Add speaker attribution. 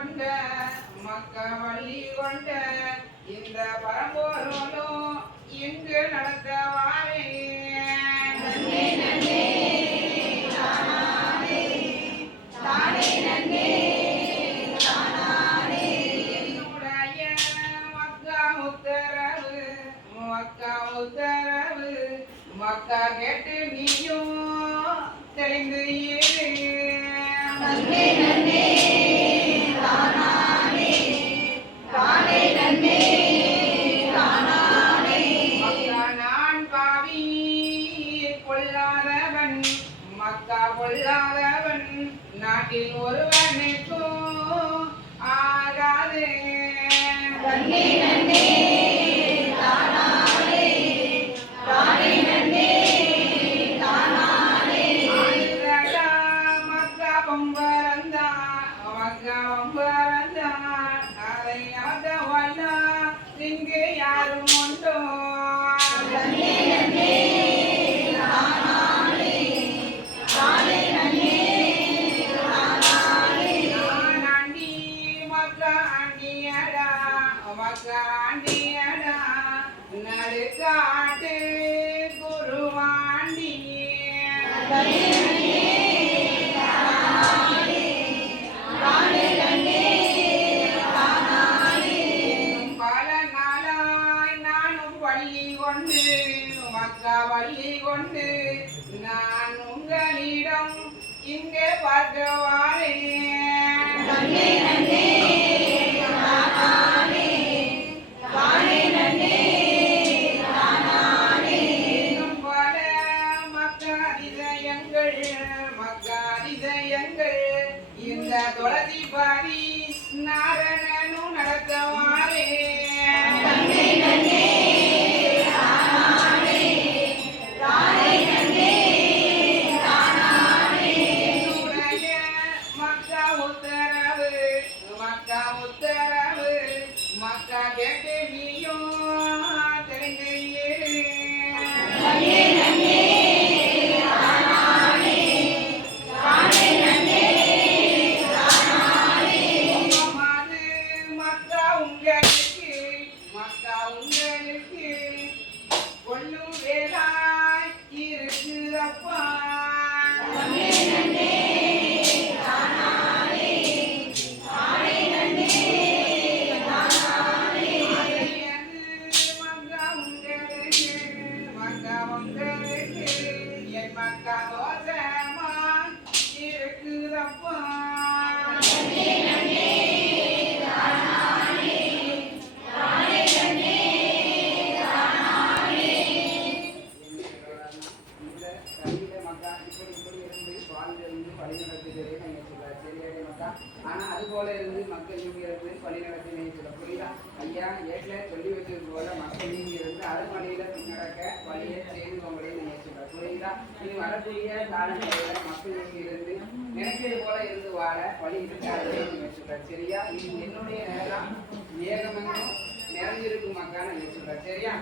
Speaker 1: கொண்ட மக்க வள்ளி கொண்ட இந்த பரம்போரும் இங்கு நடத்தவாரே என்னுடைய மக்கா உத்தரவு மக்கா உத்தரவு மக்கா கேட்டு நீயும் தெளிந்து இரு. அக்கா கொள்ளாதவன் நாட்டில் ஒருவனுக்கும் ஆகாது. மக்கா நடுக்காட்டு குருவாண்டி பள்ளி கொண்டு நான் உங்களிடம் இங்கே பார்க்கவா மக்காதிதயங்கள் இந்த துளசி பாடி நாரணனு நடத்தவாரே மக்கா உத்தரவு மக்கா உத்தரவு மக்கா நடத்துகிறேன் நீங்க சொல்ல சரியாடி மக்கா ஆனா அது போல இருந்து மக்கள் இங்க இருந்து வழி நடத்தி சொல்ல புரியுதா ஐயா ஏட்டில் சொல்லி வச்சது போல மக்கள் நீங்க இருந்து அறவழியில வழியை செய்து உங்களே நீங்க புரியுதா? வரக்கூடிய காலங்களில மக்கள் இருந்து நினைக்கிறது போல இருந்து வாழ வழி இருக்காது சரியா? இது என்னுடைய நேரம் ஏகமெங்கும் நிறைஞ்சிருக்கும் மக்கள் நீங்க சரியா?